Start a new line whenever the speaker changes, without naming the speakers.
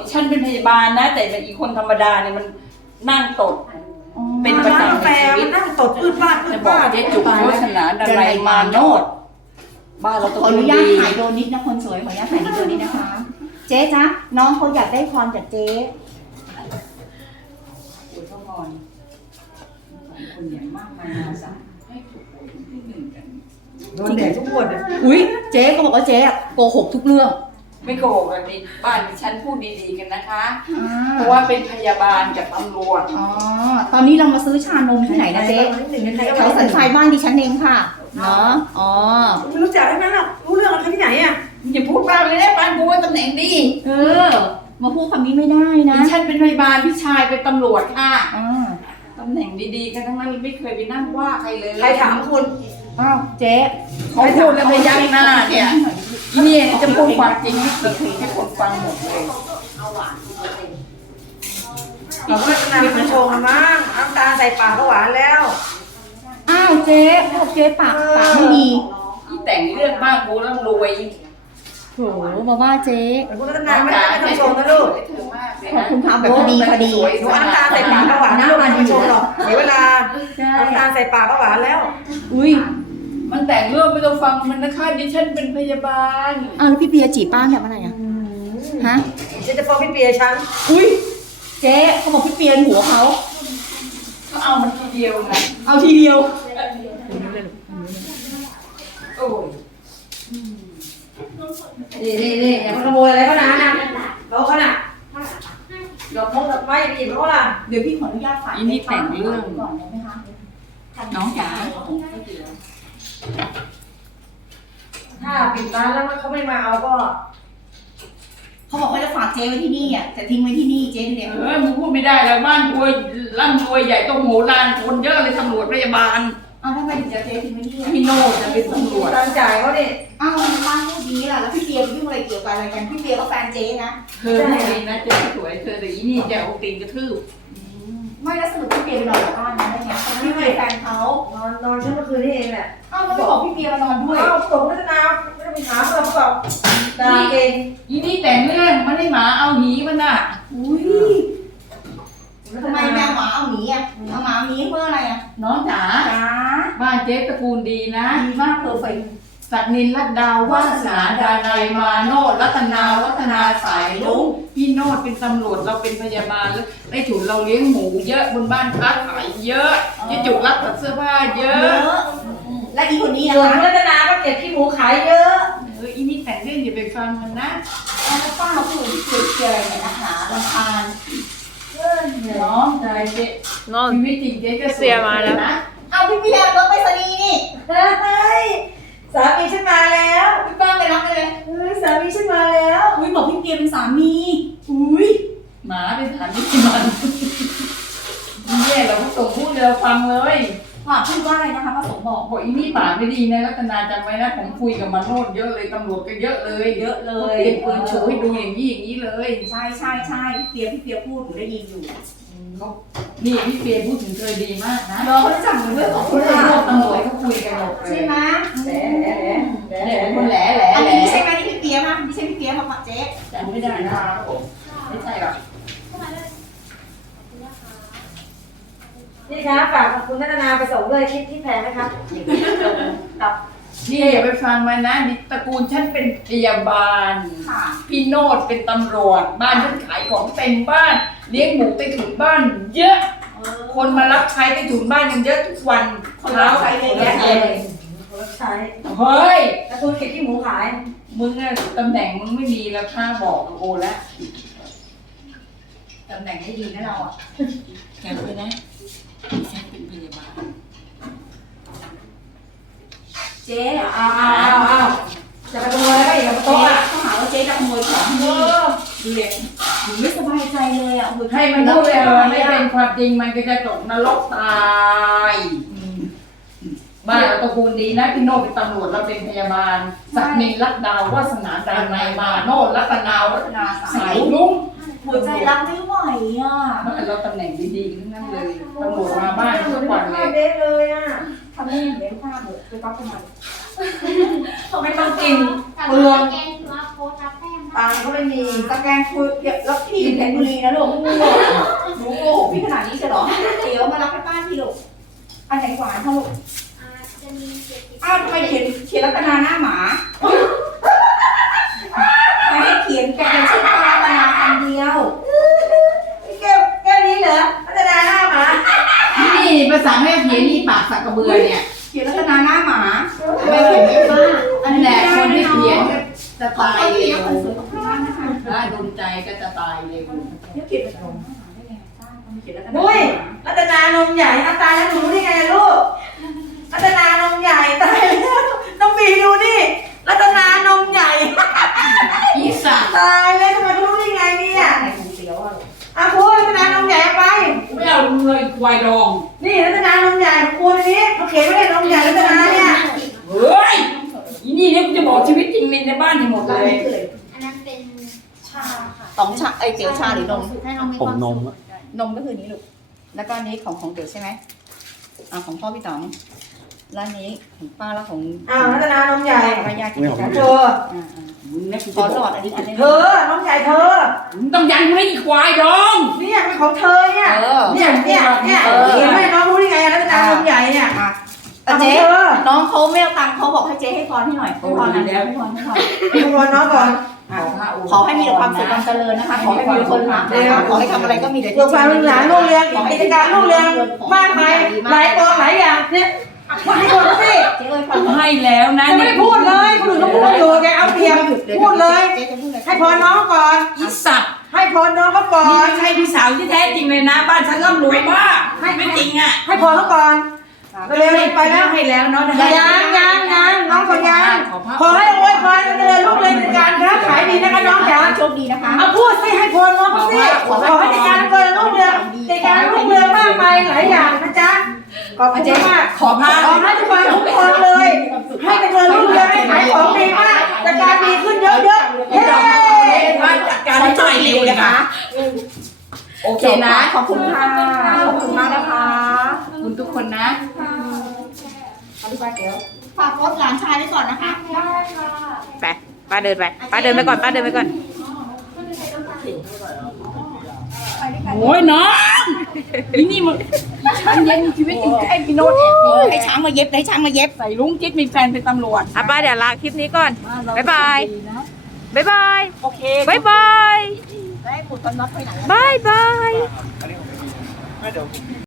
ฉันเป็นพยาบาลนะแต่อีกคนธรรมดาเนี่ยมันนั่งตดเป็นประจำในชีวิต
นั่งตดพืดบ้านพื
จะ
ด
บอก
บ้าน
เจ๊จุกโฆษณาดารายมาโนดบ้านเรา
ข
ต้อง
ออนุญาต
ดี
ถ่ายโดนนิดนะคนสวยขออนุญาตถ่ายนิดโดนนิดนะคะ เจ๊จ๊ะน้องเขาอยากได้พรจากเจ๊
คุณพ่อพรคนอย่างมากมายมหาศาลให้ถูกหวยที่หนึ่งกัน
โดนแดดทุกงวดเลย
อุ้ยเจ๊ก็บอกว่าเจ๊โกหกทุกเรื่อง
ไม่โกหกกันดิบ้านดิฉันพูดดีๆกันนะคะ เพราะว่าเป็นพยาบาลกับตำรวจ
อ๋อตอนนี้เรามาซื้อชานมที่ไหนนะเจ๊แถวสันทรายบ้านดิฉันเองค่ะเนาะอ๋อ
ไม่รู้จักทั้งนั้นหรอกรู้เรื่องอะไรที่ไหนอ่ะ
อย่าพูดบ้างเลยนะบ้านกูว่าตำแหน่งดี
เออมาพูดคำนี้ไม่ได้นะ
ดิฉันเป็นพยาบาลพี่ชายเป็นตำรวจค่ะ
อ่า
ตำแหน่งดีๆกันทั้งนั้นไม่เคยไปนั่งว่าใครเลย
ใครถามคุณ
อ้าวเจ๊
เขาพูดแล้วไปยักหน้าเนี่ยอีนี่จะพูดความจริงให้สิ่งให้คนฟังหมดเลย
เราก็จะนำมาชมมั้งน้ำตาลใส่ปากก็หวานแล้ว
อ้าวเจ๊บอกเจ๊ปากไม่ดี
อีแต่งเรื่องบ้านกูแล้วรวย
โถมาว่าเจ๊
แต่คุณรัตนาไม่ได้มาชมนะลูก
เธอมากเลย
ขอบ
นะ
คุณค่ะแบบพอดีพอดี
หนูน้ำตาลใส่ปากก็หวานนะลูกไม่มาชมหรอกเสียเวลา
ใช่
น้ำตาลใส่ปากก็หวานแล้ว
อุ้ย
มันแต่งเรื่องไม่ต้องฟังมันนะคะดิฉันเป็นพยาบาล
อ้าวแล้วพี่เบียร์จีบป้าแบบอะไรอ่ะฮะ
ฉันจะฟ้องพี่เปียฉัน
อุ้ยเจ๊เขาบอกพี่เปียร์หัวเขา
ก็เอามันทีเดียวนะ
เอาทีเดียว
โอ้ย
นี่อย่ามาขโมยอะไรเขานะเขาขนาดดอกมงดอกไม้ไปหยิบเขาล่ะ
เดี๋ยวพี่ขออนุญาตฝาก
อีนี่แต่งเรื่อง
ก่อนได้ไหมคะ
น้องจ๋า
ถ้าปิดร้านแล้วเขาไม่มาเอาก็
เขาบอกว่าจะฝากเจ๊ไว้ที่นี่อ่ะจะทิ้งไว้ที่นี่เจ๊เดี๋ยว
มึงพูดไม่ได้แล้วบ้านกูร่ำรวยใหญ่ต้องโหฬารคนเยอะเลยตำรวจพยาบาล
อ้าวทำไมถึงจะเจ๊ทิ้งไว้ที่นี่
พี่โน่จะเป็นตำรวจ
ตังจ่ายเขาดิ
อ้าวทำไมป้าพูดดีล่ะแล้วพี่เปียร์ไปยุ่งอะไรเกี่ยวกับอะไรกันพี่เปียร์ก็แฟนเจ๊นะ
เธอไม่ดีนะเจ๊สวยเธอแต่อีนี่จะเอาตีนกระทืบ
ไม่แล้วสรุปพี่เปียร์ไปนอนกับบ้านนะได้ไงพี่เปียร์แฟนเขา
นอนฉันเมื่อคืนนี่เองแหละ
อ้าวแล้วไม่บอกพี่เปียร์มานอนด้วย
เอาส่งพัฒนาไม่ต้องไปถามเราเขาบอกด่าเอง
อีนี่แต่งเรื่องมันให้หมาเอาหนีมันน่ะ
อุ้ยทำไมแมวหมาเอาหนีอ่ะเอาหมาหนีเพื่ออะไรอ่ะ
น้องจ๋า
จ๋า
บ้านเจ๊ตระกูลดีนะ
ดีมากเพอร์เฟกต์
ศักดินลัดดาววาสนาดานัยมาโนดรัตนาวัฒนาสายลุงพี่โนดเป็นตำรวจเราเป็นพยาบาลแล้วในถุนเราเลี้ยงหมูเยอะบนบ้านค้าขายเยอะเจ๊จุกรับตัดเสื้อผ้าเย
เย
อะ
อะและอีคนนี้นะ
ส่วน
คะ
พัฒนาก็เก็บขี้หมูขายเยอะ
อีนี่แต่งเรื่องอย่าไปฟังมันนะ
แล้วป้าพูดพี่เปียร์เปียร์อะไรเนี่ยนะคะรำคาญ
น้องใจเจ๊
น้อง
ชีวิตจริงเจ๊ก็
เสียมาแล้ว
นะ
เอาพี่เปียร์รถไปสนีย์นี่
เฮ้ยสามีฉันมาแล้ว
พี่ป้าไปรับเลย
เฮ้ยสามีฉันมาแล้ว
อุ้ยบอกพี่เปียร์เป็นสามีอุ้ย
หมาเป็นฐานนิติมันเนี่ยเราก็ส่งพูดให้เราฟังเลย
ว่าพูดว่าอะไรนะคะพระสงฆ์บอก
บอกอีนี่ปากไม่ดีนะรัตนาจำไว้นะผมคุยกับมาโนดเยอะเลยตำรวจก็เยอะเลย
เยอะเล
เต
ย
รียมปืนโชว์ให้ดูอย่างนี้อย่างนี้เลย
ใช่ใช่ใช่พี่เปียร์พูดหนูได้ยินอยู่
เขานี่พี่เปียพูดถึงเธอดีมากนะ
น้องเขาได้จับหนูด้วยของ
ค
คุ
น
ณ
อื่น
ค่ะ
พวกตำรวจเขาคุยกันหมดเลย
ใช่ไหม
แหลแหลแหล
เนี่ยเป็นคนแหล่แหล่
อัน
แห
นี้
ล่
ใช่ไหมนี่พี่เปียร์ป่ะนี่ใช่พี่เปียร์ป่ะเจ๊
จำไม่ได้นะครับผมไม่ใช่หรอก
นี่คะฝากคุณพัฒนาไปส่งเลยคิดที่แพงไหมคะกับ
นี่อย่าไปฟังมันนะนี่ตระกูลฉันเป็นพยาบาล
ค่ะ
พี่โนดเป็นตำรวจบ้านฉันขายของเต็มบ้านเลี้ยงหมูใต้ถุนบ้านเยอะ คนมารับใช้ใต้ถุนบ้านกันเยอะทุกวัน
คนรับใช้เยอะแยะเลย
ใช้
เฮ้ย
แล้วคุณเก็บขี้หมูขาย
มึงอะตำแหน่งมึงไม่มีแล้วค่าบอกโอแล้ว
ตำแหน่งได้ดีนะเราอ่ะ
จำไว้นะฉันเป็นพยาบาล
เจ๊
เอาจะไปขโมยอะไรก็อีกกับ
โต๊ะ
โต๊ะ
อ่ะ
อ่ะ
เขาหาว่าเจ๊จะขโมยของดูเด็กหนูไม่สบายใจเลยอ่ะ
ให้มันพูดเลยไม่เป็นความจริงมันก็จะตกนรกตายบ้านเราตระกูลดีนะพี่โนดเป็นตำรวจเราเป็นพยาบาลศักดินลัดดาววาสนาดานในยมาโนดรัตนาวัฒนาสายลุง
หัวใจรับไม่ไหวอ่ะ
บ้านเราตำแหน่งดีๆทั้งนั้นเลยตำรวจมาบ้านทุกวันเลย
เด็กเลยอ่ะ
ทำให้เห็นภาพเลยไปก๊อปทำไม
ไม่ต้องกิน
เปลืองแกงถือว่าโพสต์รับแต้มได้
ตังค์ก็ไม่มี
สแกนคุยแล้วพี่อยู่เพชรบุรีนะลูกหนูโกหกพี่ขนาดนี้ใช่เหรอเดี๋ยวมารับไปบ้านพี่ลูกอันไหนหวานคะลูก
จะมี70
อ้าวทำไมเขียนรัตนาหน้าหมาไม่ให้เขียนแกเป็นชื่อป้ารัตนาคำเดียว
แก้วนี้เหรอพัฒนาหน้าหมา
นี่ภาษาแม่เขียนนี่ปากสักกระเบือเนี่ย
เขียนรัตนาหน้าหมา
ทำไมเขียนไม่ป้าอันแหละคนที่เขียนจะตายเร็ว
คนสวยของพี่บ้านนะคะ
ถ้าโดนใจก็จะตายเร็ว
เนี่ยเขียนรัตนาหน้าหมาได้ไงป้าเขียนรัตนา
อุ้ยพัฒนานมใหญ่ตายแล้วหนูรู้ได้ไงลูกพัฒนานมใหญ่ตายแล้วน้องบีดูนี่รัตนานมใหญ่
อีสัตว์
ตายแล้วทำไมรู้ได้ไงเนี่ย
ไหนของเสียวอ่ะ
อ่ะครูรัตนานมใหญ่เอาไป
ไม่เอาเลยควายดอง
นี่รัตนานมใหญ่ของครูนี้เขาเขียนไว้เลยนมใหญ่รัตนาเนี่ย
เฮ้ยอีนี่เนี่ยกูจะบอกชีวิตจริงในบ้านทั้งหมด
บ้าน
เลย
นี้คืออะไร
อันนั้นเป็นชาค่ะ
ตองชาเตี๋ยวชาหรือนม
ให้น้องมีความสุข
นมก็คือนี้ลูก แล้วก็อันนี้ของเตี๋ยวใช่ไหมของพ่อพี่ต๋องแล้วอันนี้ของป้าแล้วของ
อ้าวรัตนานมใหญ่
ป้ายากินกัน
เธอ
มึงนะกู
ข
จะ
อบ หล
อ
อก ดอันนี้อันนี้
เธอนมใหญ่เธอ
มึงต้องยันกูให้อีควายดอง
เนี่ยเป็นของเธอเนี่ย เนี่ยเขียนไว้น้องรู้ได้ไงรัตนานมใหญ่เนี่ย
แต่เจ๊น้องเขาไม่เอาตังค์เขาบอกให้เจ๊ให้พรให้หน่อยให้พรนะให้พรให้พร
ให้พรน้องก่อน
ขอให้มีแต่ความสุขความเจริญนะคะ ขอให้มีคนรักนะคะขอให้ทำอะไรก็มีแต่
เพื่อความรุ่งเรืองรุ่งเรืองกิจการรุ่งเรืองมากมายหลายกองหลายอย่างเนี่ยมาให้คนสิ
เจ๊เอ้ยพร
กูให้แล้วนะ
ยังไม่ได้พูดเลยคนอื่นเขาพูดอยู่แกเอาเปรียบพูดเลย
เจ๊จะพูดอะไร
ให้พรน้องก่อน
อีสัตว์
ให้พรน้องเขาก่อ
นี่
น
ไม่ใช่พี่สาวที่แท้จริงเลยนะ บ้านฉันร่ำรวยมากไม่จริงอ่ะ
ให้พรเขาก่อนเร็วๆไปแล้ว
ให้แล้วเนาะ
ยังน้องคนยังขอให้อวยพรเจริญรุ่งเรืองในการค้าขายดีนะคะน้องจ๋า
โชคดีนะคะ
เอาพูดสิให้พรน้องเขาสิขอให้ในการเจริญรุ่งเรืองในการรุ่งเรืองมากมายหลายอย่างนะจ๊ะขอบคุณมาก
ขอพา
ขอให้ทุกคนทุกคนเลย ให้เจริญรุ่งเรืองให้ขายของดีมากจัดการดีขึ้นเยอะๆเฮ้
จัดการให้หน่อยเร็วนะคะ โอเคนะ
ขอบคุณค่ะ ขอบคุณมากนะคะ
ขอบคุณทุกคนนะ
เอาลูกป้าเดี๋ยวฝากรถหลานชายไว้ก่อนนะคะ
ไปป้าเดินไปป้าเดินไปก่อนป้าเดินไปก่อน
โอ้ยน้องอีนี่มึงฉันเย็นชีวิตจริงไอ้พี่โน้ตแอบยิง
ให้ช้างมาเย็บให้ช้างมาเย็บ
ใส่ลุงจิ๊ดมีแฟนเป็นตำรวจ
อ่ะป้าเดี๋ยวลาคลิปนี้ก่อน บ๊ายบาย บ๊ายบาย
โอเค
บ๊ายบาย
ได้หมุดตอนน็อตไปไหน
บ๊ายบาย